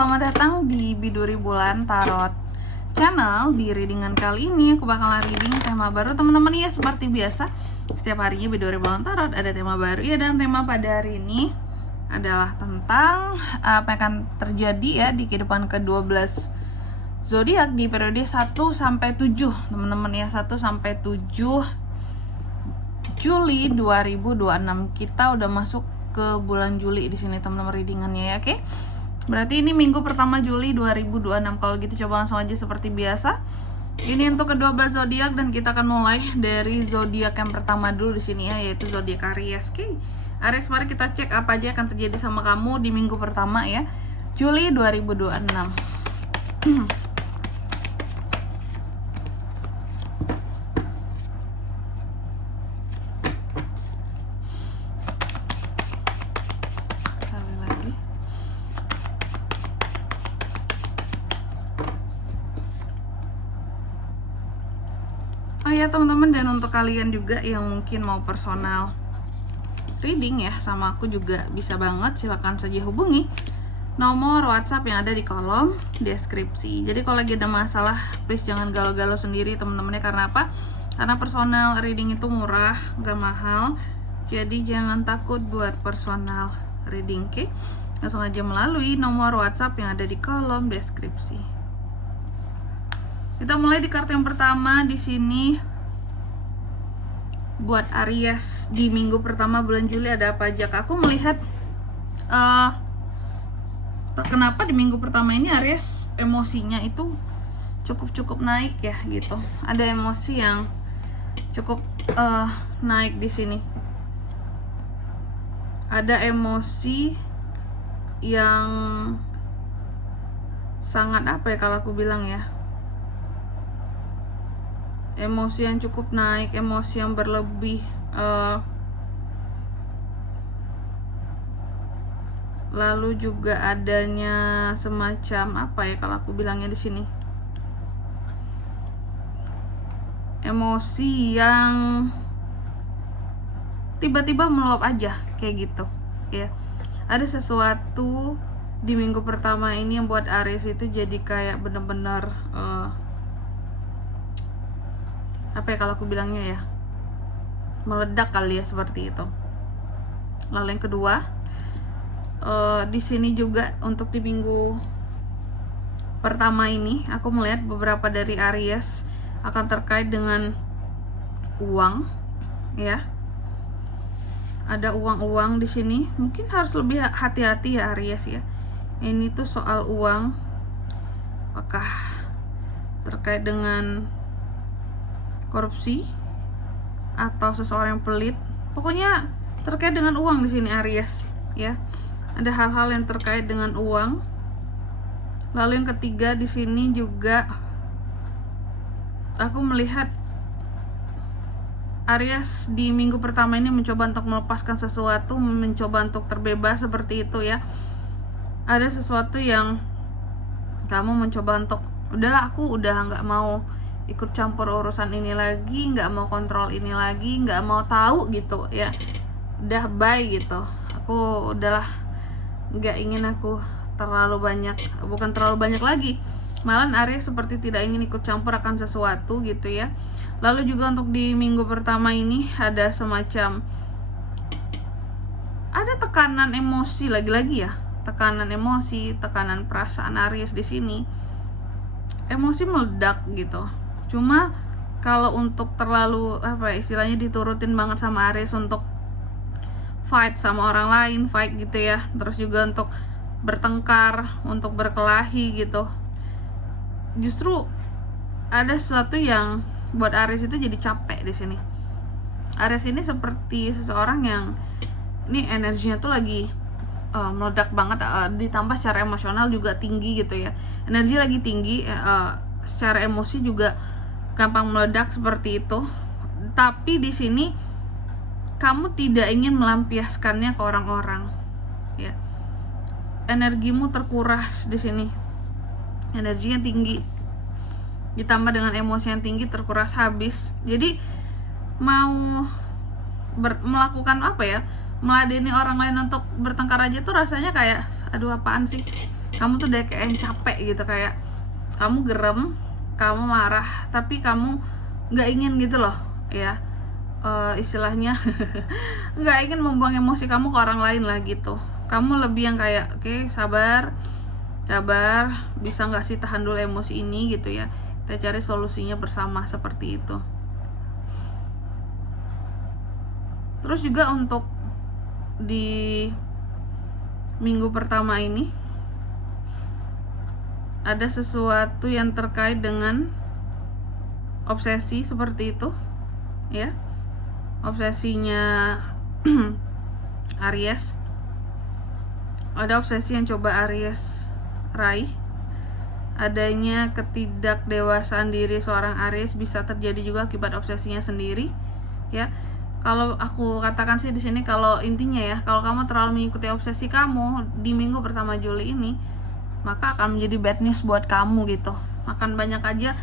selamat datang di Biduri Bulan Tarot Channel. Di readingan kali ini aku bakalan reading tema baru teman-teman ya. Seperti biasa, setiap harinya Biduri Bulan Tarot ada tema baru ya. Dan tema pada hari ini adalah tentang apa yang akan terjadi ya di kehidupan ke-12 zodiak di periode 1 sampai 7 teman-teman ya. 1 sampai 7 Juli 2026. Kita udah masuk ke bulan Juli di sini teman-teman readingannya ya, oke? Berarti ini minggu pertama Juli 2026. Kalau gitu coba langsung aja seperti biasa. Ini untuk ke-12 zodiak dan kita akan mulai dari zodiak yang pertama dulu di sini ya, yaitu zodiak Aries. Oke. Aries, mari kita cek apa aja akan terjadi sama kamu di minggu pertama ya, Juli 2026. Oh ya teman-teman, dan untuk kalian juga yang mungkin mau personal reading ya sama aku juga bisa banget, silahkan saja hubungi nomor WhatsApp yang ada di kolom deskripsi. Jadi kalau lagi ada masalah, please jangan galau-galau sendiri teman-temannya. Karena apa? Karena personal reading itu murah, gak mahal. Jadi jangan takut buat personal reading, oke? Langsung aja melalui nomor WhatsApp yang ada di kolom deskripsi. Kita mulai di kartu yang pertama di sini. Buat Aries di minggu pertama bulan Juli ada apa aja? Aku melihat kenapa di minggu pertama ini Aries emosinya itu cukup naik ya gitu. Ada emosi yang cukup naik di sini. Ada emosi yang sangat apa ya kalau aku bilang ya, emosi yang cukup naik, emosi yang berlebih, lalu juga adanya semacam apa ya kalau aku bilangnya di sini, emosi yang tiba-tiba meluap aja kayak gitu ya. Ada sesuatu di minggu pertama ini yang buat Aries itu jadi kayak bener-bener apa ya kalau aku bilangnya ya, meledak kali ya, seperti itu. Lalu yang kedua, di sini juga untuk di minggu pertama ini aku melihat beberapa dari Aries akan terkait dengan uang ya. Ada uang di sini, mungkin harus lebih hati-hati ya Aries ya. Ini tuh soal uang, apakah terkait dengan korupsi atau seseorang yang pelit. Pokoknya terkait dengan uang di sini Aries ya. Ada hal-hal yang terkait dengan uang. Lalu yang ketiga di sini juga aku melihat Aries di minggu pertama ini mencoba untuk melepaskan sesuatu, mencoba untuk terbebas seperti itu ya. Ada sesuatu yang kamu mencoba untuk, udahlah aku udah nggak mau ikut campur urusan ini lagi, nggak mau kontrol ini lagi, nggak mau tahu gitu ya, udah bye gitu. Aku udahlah nggak ingin aku terlalu banyak, bukan terlalu banyak lagi, malah Aries seperti tidak ingin ikut campur akan sesuatu gitu ya. Lalu juga untuk di minggu pertama ini ada semacam, ada tekanan emosi lagi-lagi ya, tekanan emosi, tekanan perasaan Aries di sini, emosi meledak gitu. Cuma kalau untuk terlalu apa ya, istilahnya diturutin banget sama Aries untuk fight sama orang lain, fight gitu ya, terus juga untuk bertengkar, untuk berkelahi gitu, justru ada sesuatu yang buat Aries itu jadi capek di sini. Aries ini seperti seseorang yang ini energinya tuh lagi meledak banget, ditambah secara emosional juga tinggi gitu ya, energi lagi tinggi, secara emosi juga gampang meledak seperti itu. Tapi di sini kamu tidak ingin melampiaskannya ke orang-orang ya. Energimu terkuras di sini, energinya tinggi ditambah dengan emosi yang tinggi, terkuras habis. Jadi mau melakukan apa ya, meladeni orang lain untuk bertengkar aja tuh rasanya kayak aduh apaan sih, kamu tuh udah kayak capek gitu, kayak kamu gerem, kamu marah, tapi kamu nggak ingin gitu loh ya, istilahnya nggak ingin membuang emosi kamu ke orang lain lah gitu. Kamu lebih yang kayak oke, sabar, bisa nggak sih tahan dulu emosi ini gitu ya, kita cari solusinya bersama, seperti itu. Terus juga untuk di minggu pertama ini ada sesuatu yang terkait dengan obsesi, seperti itu ya, obsesinya Aries. Ada obsesi yang coba Aries raih. Adanya ketidakdewasaan diri seorang Aries bisa terjadi juga akibat obsesinya sendiri ya. Kalau aku katakan sih di sini, kalau intinya ya, kalau kamu terlalu mengikuti obsesi kamu di minggu pertama Juli ini, maka akan menjadi bad news buat kamu gitu. Akan banyak aja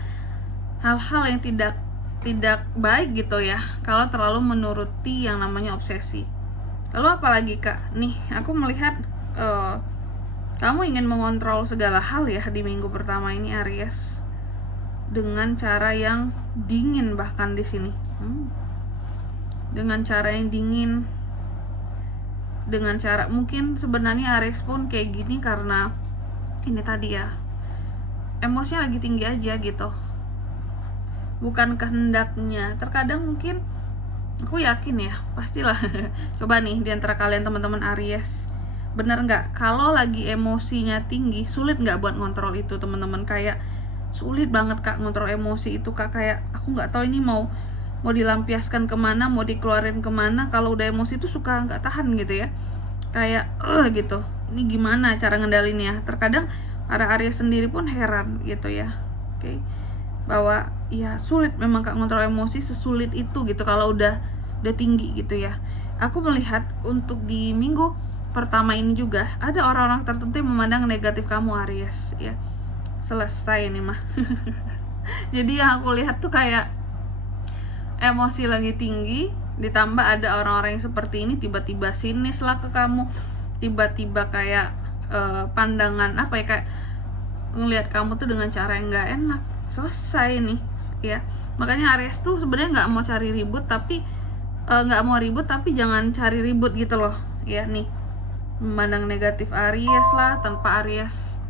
hal-hal yang tidak baik gitu ya kalau terlalu menuruti yang namanya obsesi. Lalu apalagi Kak, nih aku melihat kamu ingin mengontrol segala hal ya di minggu pertama ini Aries, dengan cara yang dingin bahkan di sini. Dengan cara yang dingin, dengan cara mungkin sebenarnya Aries pun kayak gini karena ini tadi ya, emosinya lagi tinggi aja gitu, bukan kehendaknya. Terkadang mungkin aku yakin ya, pastilah coba nih di antara kalian teman-teman Aries, bener nggak kalau lagi emosinya tinggi sulit nggak buat ngontrol itu teman-teman? Kayak sulit banget Kak ngontrol emosi itu Kak, kayak aku nggak tahu ini mau dilampiaskan kemana, mau dikeluarin kemana. Kalau udah emosi itu suka nggak tahan gitu ya, kayak gitu, ini gimana cara ngendalinnya. Terkadang para Aries sendiri pun heran gitu ya, oke, bahwa ya sulit memang Kak ngontrol emosi sesulit itu gitu kalau udah tinggi gitu ya. Aku melihat untuk di minggu pertama ini juga ada orang-orang tertentu yang memandang negatif kamu Aries ya. Selesai nih mah jadi yang aku lihat tuh kayak emosi lagi tinggi, ditambah ada orang-orang yang seperti ini tiba-tiba sinis lah ke kamu, tiba-tiba kayak pandangan apa ya, kayak ngelihat kamu tuh dengan cara yang nggak enak. Selesai nih ya. Makanya Aries tuh sebenarnya nggak mau cari ribut, tapi nggak mau ribut tapi jangan cari ribut gitu loh ya. Nih memandang negatif Aries lah tanpa Aries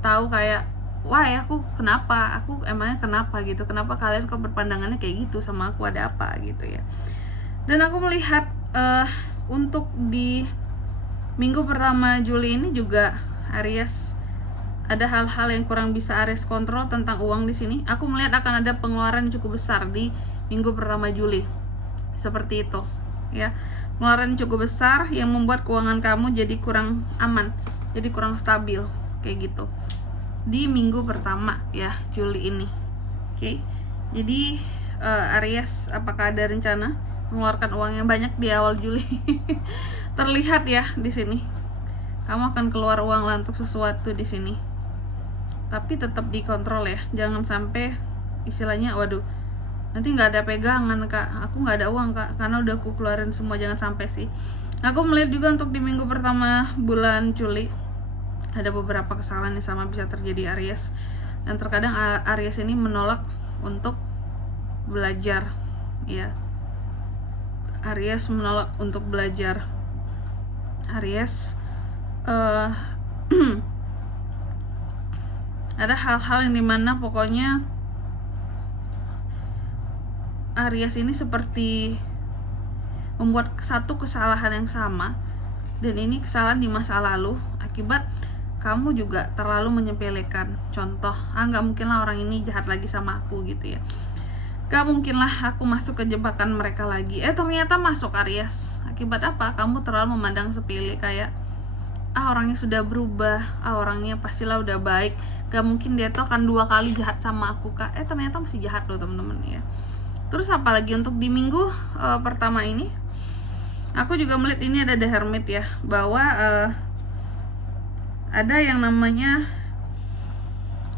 tahu kayak wah ya aku kenapa, aku emangnya kenapa gitu, kenapa kalian kok berpandangannya kayak gitu sama aku, ada apa gitu ya. Dan aku melihat untuk di minggu pertama Juli ini juga Aries ada hal-hal yang kurang bisa Aries kontrol tentang uang di sini. Aku melihat akan ada pengeluaran yang cukup besar di minggu pertama Juli, seperti itu ya. Pengeluaran cukup besar yang membuat keuangan kamu jadi kurang aman, jadi kurang stabil kayak gitu di minggu pertama ya Juli ini. Oke. Jadi Aries, apakah ada rencana mengeluarkan uang yang banyak di awal Juli? Terlihat ya di sini. Kamu akan keluar uang lah untuk sesuatu di sini. Tapi tetap dikontrol ya. Jangan sampai istilahnya waduh, nanti nggak ada pegangan Kak, aku nggak ada uang Kak karena udah aku keluarin semua. Jangan sampai sih. Aku melihat juga untuk di minggu pertama bulan Juli ada beberapa kesalahan yang sama bisa terjadi Aries, dan terkadang Aries ini menolak untuk belajar ya. Aries menolak untuk belajar. Aries ada hal-hal yang dimana pokoknya Aries ini seperti membuat satu kesalahan yang sama, dan ini kesalahan di masa lalu akibat kamu juga terlalu menyepelekan. Contoh, nggak mungkin lah orang ini jahat lagi sama aku gitu ya, gak mungkin lah aku masuk ke jebakan mereka lagi. Ternyata masuk Aries. Akibat apa? Kamu terlalu memandang sepele, kayak orangnya sudah berubah, orangnya pastilah udah baik, gak mungkin dia tuh akan 2 kali jahat sama aku Kak. Ternyata masih jahat loh temen-temen ya. Terus apalagi untuk di minggu pertama ini, aku juga melihat ini ada The Hermit ya, bahwa ada yang namanya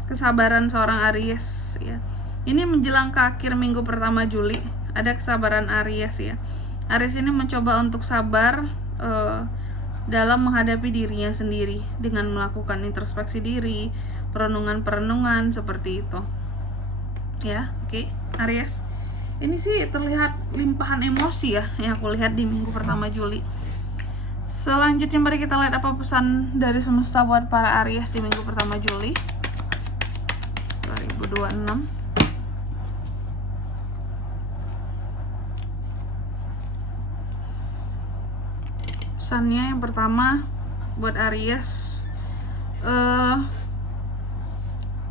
kesabaran seorang Aries ya. Ini menjelang ke akhir minggu pertama Juli, ada kesabaran Aries ya. Aries ini mencoba untuk sabar dalam menghadapi dirinya sendiri dengan melakukan introspeksi diri, perenungan-perenungan seperti itu. Ya, oke, Aries. Ini sih terlihat limpahan emosi ya yang aku lihat di minggu pertama Juli. Selanjutnya mari kita lihat apa pesan dari semesta buat para Aries di minggu pertama Juli 2026. Pesannya yang pertama buat Aries,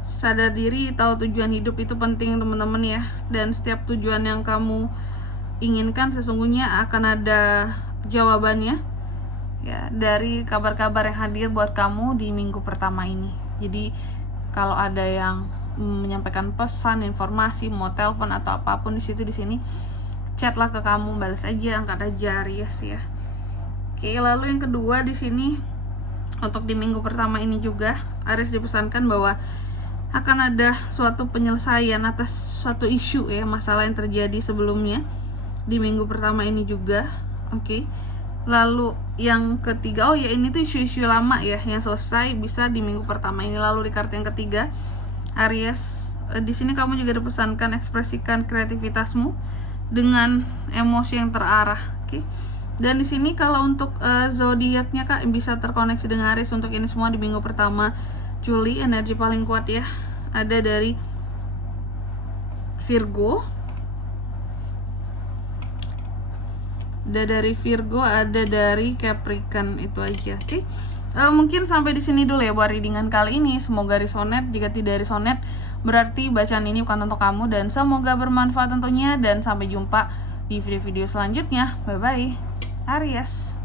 sadar diri, tahu tujuan hidup itu penting teman-teman ya. Dan setiap tujuan yang kamu inginkan sesungguhnya akan ada jawabannya ya dari kabar-kabar yang hadir buat kamu di minggu pertama ini. Jadi kalau ada yang menyampaikan pesan, informasi, mau telepon atau apapun di sini, chatlah ke kamu, balas aja, angkat aja Aries ya. Oke, lalu yang kedua di sini untuk di minggu pertama ini juga Aries dipesankan bahwa akan ada suatu penyelesaian atas suatu isu ya, masalah yang terjadi sebelumnya di minggu pertama ini juga. Oke. Lalu yang ketiga, oh ya ini tuh isu-isu lama ya yang selesai bisa di minggu pertama ini. Lalu di kartu yang ketiga Aries, di sini kamu juga dipesankan ekspresikan kreativitasmu dengan emosi yang terarah. Oke. Dan di sini kalau untuk zodiaknya Kak bisa terkoneksi dengan Aries untuk ini semua di minggu pertama Juli. Energi paling kuat ya ada dari Virgo, ada dari Capricorn, itu aja. Oke. Mungkin sampai di sini dulu ya buat readingan kali ini. Semoga resonate. Jika tidak resonate berarti bacaan ini bukan untuk kamu, dan semoga bermanfaat tentunya, dan sampai jumpa di video-video selanjutnya. Bye bye Aries.